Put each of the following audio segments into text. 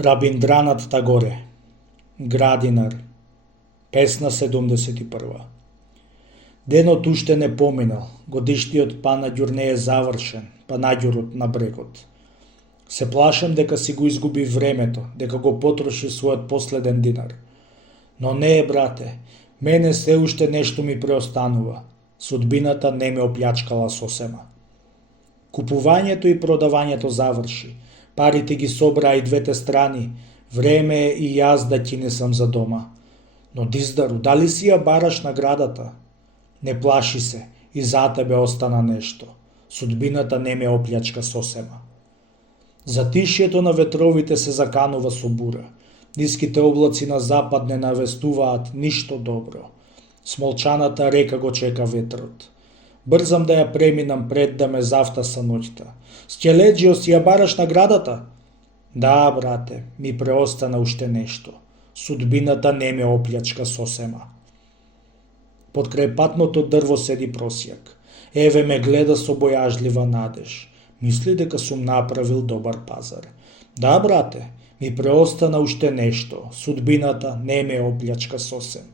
Рабиндранат Тагоре, Градинар, песна 71. Денот уште не поминал, годиштиот панаѓур не е завршен, панаѓурот на брегот. Се плашам дека си го изгуби времето, дека го потроши својот последен динар. Но не, брате, мене се уште нешто ми преостанува. Судбината не ме оплячкала сосема. Купувањето и продавањето заврши. Парите ги собраа и двете страни. Време е и јас да кинесам за дома. Но Диздару, дали си ја бараш наградата? Не плаши се, и за тебе остана нешто. Судбината не ме оплячка сосема. Затишјето на ветровите се заканува со бура. Ниските облаци на запад не навестуваат ништо добро. Смолчаната река го чека ветрот. Брзам да ја преминам пред да ме зафтаса ноќта. Скеледжио, си ја бараш наградата? Да, брате, ми преостана уште нешто. Судбината не ме оплячка сосема. Под крај патното дрво седи просјак. Еве ме гледа со бојажлива надеж. Мисли дека сум направил добар пазар. Да, брате, ми преостана уште нешто. Судбината не ме оплячка сосем.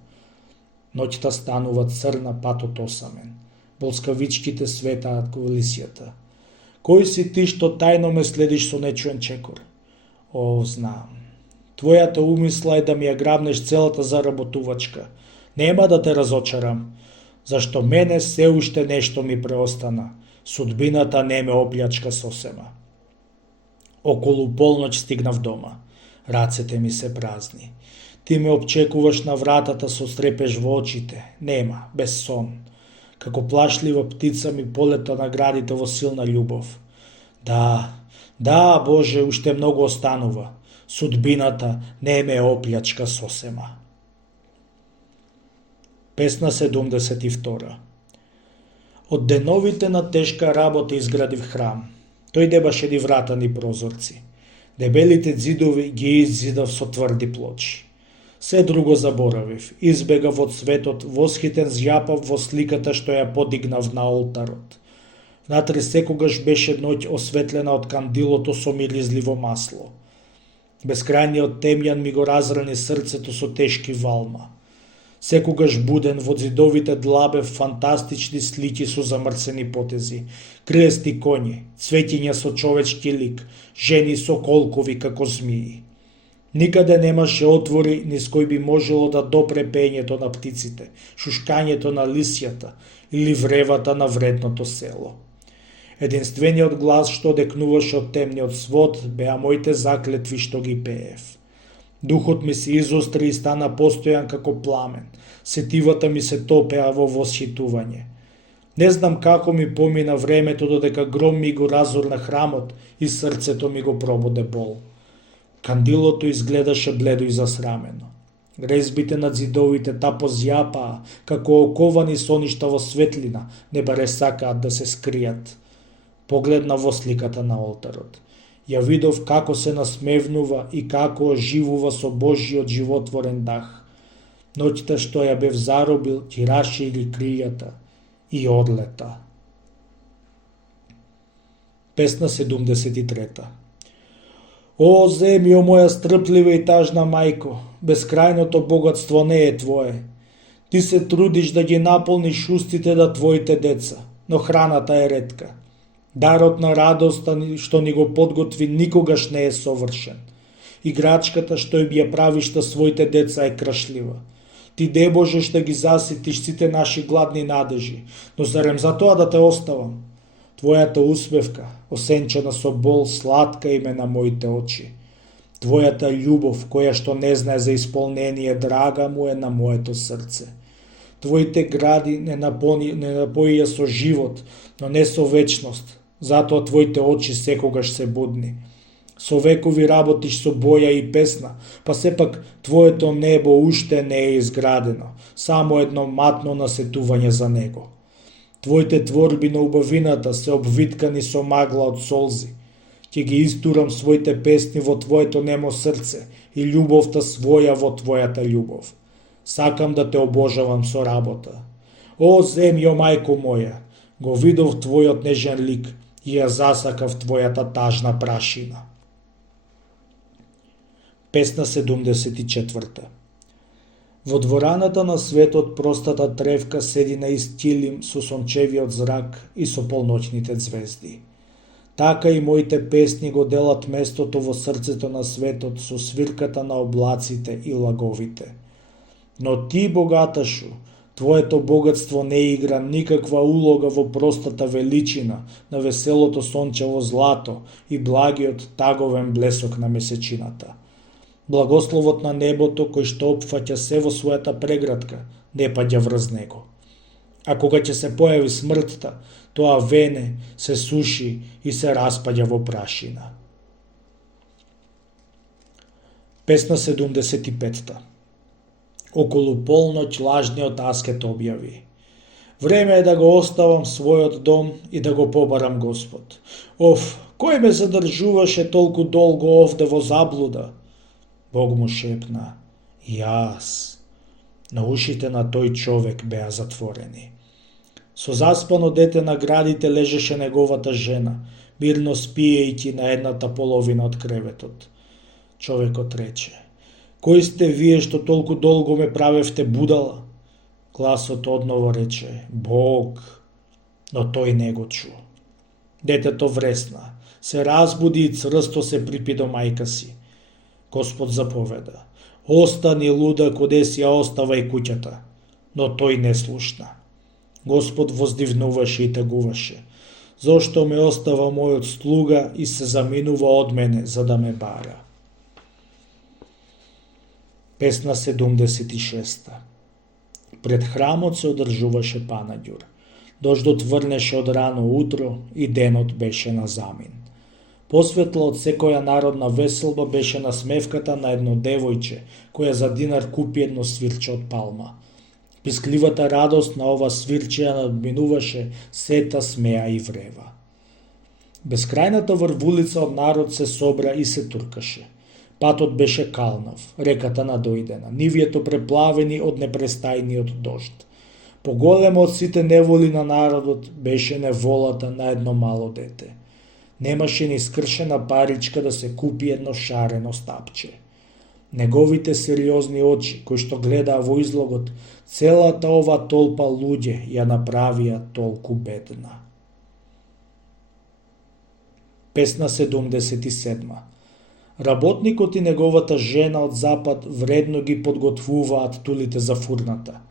Ноќта станува црна, патот осамен. Болскавичките светаат ко лисјата. Кој си ти што тајно ме следиш со нечуен чекор? О, знам. Твојата умисла е да ми ја грабнеш целата заработувачка. Нема да те разочарам, зашто мене се уште нешто ми преостана. Судбината не ме оплячка сосема. Околу полноќ стигнав дома. Рацете ми се празни. Ти ме обчекуваш на вратата со стрепеж во очите. Нема, без сон. Како плашлива птица ми полета на градите во силна љубов. Да, Боже, уште многу останува. Судбината не ме оплячка сосема. Песна 72. Од деновите на тешка работа изградив храм. Тој дебаше ни врата ни прозорци. Дебелите ѕидови ги иззидав со тврди плочи. Се друго заборавив, избегав од светот, восхитен зјапав во сликата што ја подигнав на олтарот. Внатре секогаш беше ноќ осветлена од кандилото со миризливо масло. Бескрајниот темјан ми го разрани срцето со тешки валма. Секогаш буден во ѕидовите длабев фантастични слики со замрсени потези, крести коњи, цветиња со човечки лик, жени со колкови како змии. Никаде немаше отвори низ кој би можело да допре пењето на птиците, шушкањето на лисјата или вревата на вредното село. Единствениот глас што декнуваше од темниот свод беа моите заклетви што ги пеев. Духот ми се изостри и стана постојан како пламен. Сетивата ми се топеа во восхитување. Не знам како ми помина времето додека гром ми го разорна храмот и срцето ми го прободе бол. Кандилото изгледаше бледо и засрамено. Резбите над ѕидовите тапо зјапаа, како оковани соништа во светлина, не баре сакаат да се скријат. Погледна во сликата на олтарот. Ја видов како се насмевнува и како оживува со Божиот животворен дах. Ноќта што ја бев заробил, ќе расшири кријата и одлета. Песна 73. О, земјо моја стрплива и тажна мајко, бескрајното богатство не е твое. Ти се трудиш да ги наполниш устите да твоите деца, но храната е ретка. Дарот на радоста што ни го подготви никогаш не е совршен. Играчката што ја правиш на своите деца е крашлива. Ти не можеш да ги заситиш сите наши гладни надежи, но зарем за тоа да те оставам? Твојата усмевка, осенчена со бол, сладка име на моите очи. Твојата љубов, која што не знае за исполнение, драга му е на моето срце. Твоите гради не напоија со живот, но не со вечност, затоа твоите очи секогаш се будни. Со векови работиш со боја и песна, па сепак твоето небо уште не е изградено, само едно матно насетување за него. Твоите творби на убавината се обвиткани со магла од солзи. Ќе ги истурам своите песни во твоето немо срце и љубовта своја во твојата љубов. Сакам да те обожавам со работа. О, земјо, мајко моја, го видов твојот нежен лик и ја засакав твојата тажна прашина. Песна 74. Во двораната на светот простата тревка седи на истилим со сончевиот зрак и со полноќните звезди. Така и моите песни го делат местото во срцето на светот со свирката на облаците и лаговите. Но ти, богаташу, твоето богатство не игра никаква улога во простата величина на веселото сончево злато и благиот таговен блесок на месечината. Благословот на небото кој што опфаќа се во својата преградка, не паѓа врз него. А кога ќе се појави смртта, тоа вене, се суши и се распаѓа во прашина. Песна 75. Околу полноќ лажниот аскет објави: време е да го оставам својот дом и да го побарам Господ. Оф, кој ме задржуваше толку долго овде во заблуда? Бог му шепна: јас. На ушите на тој човек беа затворени. Со заспано дете на градите лежеше неговата жена, мирно спиејќи на едната половина од креветот. Човекот рече: кој сте вие што толку долго ме правевте будала? Гласот одново рече: Бог. Но тој не го чу. Детето вресна, се разбуди и црсто се припи до мајка си. Господ заповеда: остани лудак, оде си ја оставај куќата. Но тој не слушна. Господ воздивнуваше и тагуваше: зошто ме остава мојот слуга и се заминува од мене за да ме бара. Песна 76. Пред храмот се одржуваше панаѓур. Дождот врнеше од рано утро и денот беше на замин. Посветла од секоја народна веселба беше насмевката на едно девојче, која за динар купи едно свирче од палма. Пискливата радост на ова свирче ја надминуваше сета смеа и врева. Бескрајната врвулица од народ се собра и се туркаше. Патот беше калнав, реката надојдена, нивјето преплавени од непрестајниот дожд. Поголема од сите неволи на народот беше неволата на едно мало дете. Немаше ни скршена паричка да се купи едно шарено стапче. Неговите сериозни очи, кои што гледаа во излогот, целата ова толпа луѓе ја направија толку бедна. Песна 77. Работникот и неговата жена од запад вредно ги подготвуваат тулите за фурната.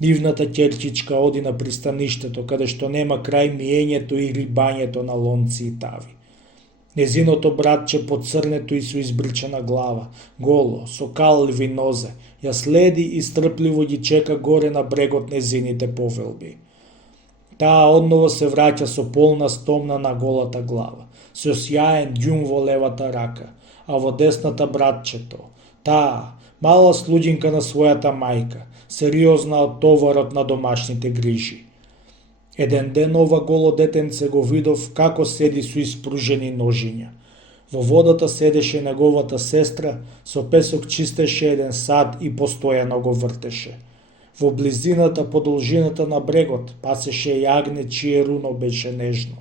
Нивната ќерчичка оди на пристаништето, каде што нема крај миењето и рибањето на лонци и тави. Незиното братче поцрнето и со избричена глава, голо, со калливи нозе, ја следи и стрпливо ги чека горе на брегот незините повелби. Таа одново се враќа со полна стомна на голата глава, со сјаен ѓум во левата рака, а во десната братчето. Таа, мала слуѓинка на својата мајка, сериозна од товарот на домашните грижи. Еден ден ова голо детенце го видов како седи со испружени ножиња. Во водата седеше неговата сестра, со песок чистеше еден сад и постојано го вртеше. Во близината по должината на брегот пасеше јагне чие руно беше нежно.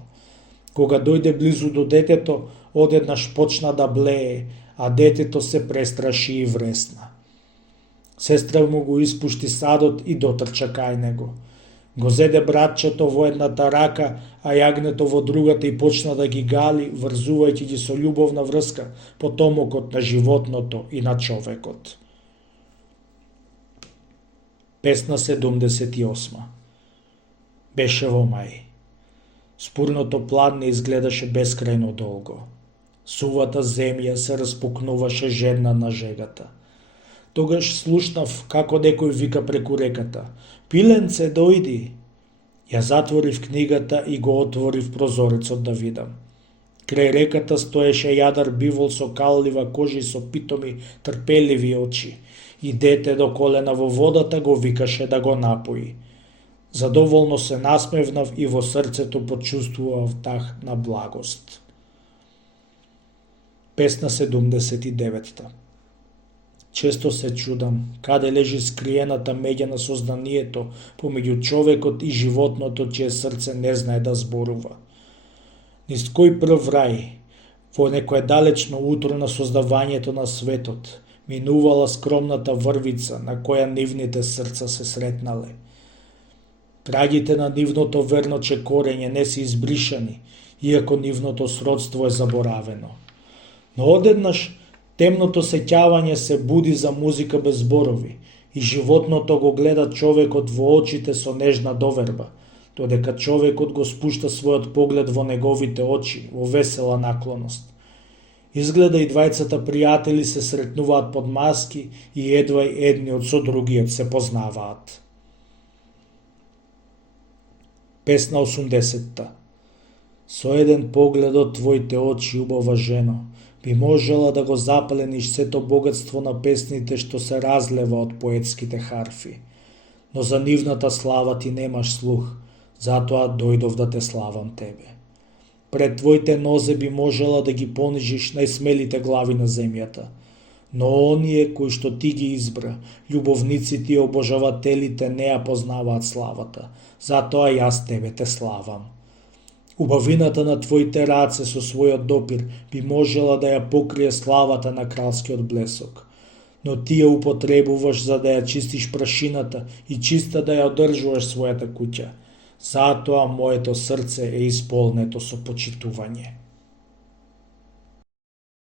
Кога дојде близу до детето, одеднаш почна да блее, а детето се престраши и вресна. Сестра му го испушти садот и дотрча кај него. Го зеде братчето во едната рака, а јагнето во другата и почна да ги гали, врзувајќи ги со љубовна врска, потомокот на животното и на човекот. Песна 78. Беше во мај. Спурното пладне изгледаше бескрајно долго. Сувата земја се распукнуваше жедна на жегата. Тогаш слушнав како некој вика преку реката: Пиленце, дојди! Ја затворив книгата и го отворив прозорецот да видам. Крај реката стоеше јадар бивол со каллива кожа и со питоми, трпеливи очи, и дете до колена во водата го викаше да го напои. Задоволно се насмевнав и во срцето почувствував дах на благост. Песна 79. Често се чудам каде лежи скриената меѓа на сознанието помеѓу човекот и животното чие срце не знае да зборува. Низ кој прв рај, Во некое далечно утро на создавањето на светот, минувала скромната врвица на која нивните срца се сретнале. Трагите на нивното верно чекорење не се избришани, иако нивното сродство е заборавено. Но одеднаш темното сеќавање се буди за музика без зборови и животното го гледа човекот во очите со нежна доверба, додека човекот го спушта својот поглед во неговите очи во весела наклоност. Изгледа и двајцата пријатели се сретнуваат под маски и едва едниот со другиот се познаваат. Песна 80-та. Со еден поглед од твоите очи, убава жено, би можела да го заплениш сето богатство на песните што се разлева од поетските харфи. Но за нивната слава ти немаш слух, затоа дојдов да те славам тебе. Пред твоите нозе би можела да ги понижиш најсмелите глави на земјата. Но оние кои што ти ги избра, љубовниците и обожавателите не ја познаваат славата, затоа јас тебе те славам. Убавината на твоите раце со својот допир би можела да ја покрие славата на кралскиот блесок. Но ти ја употребуваш за да ја чистиш прашината и чиста да ја одржуваш својата куќа. Затоа моето срце е исполнето со почитување.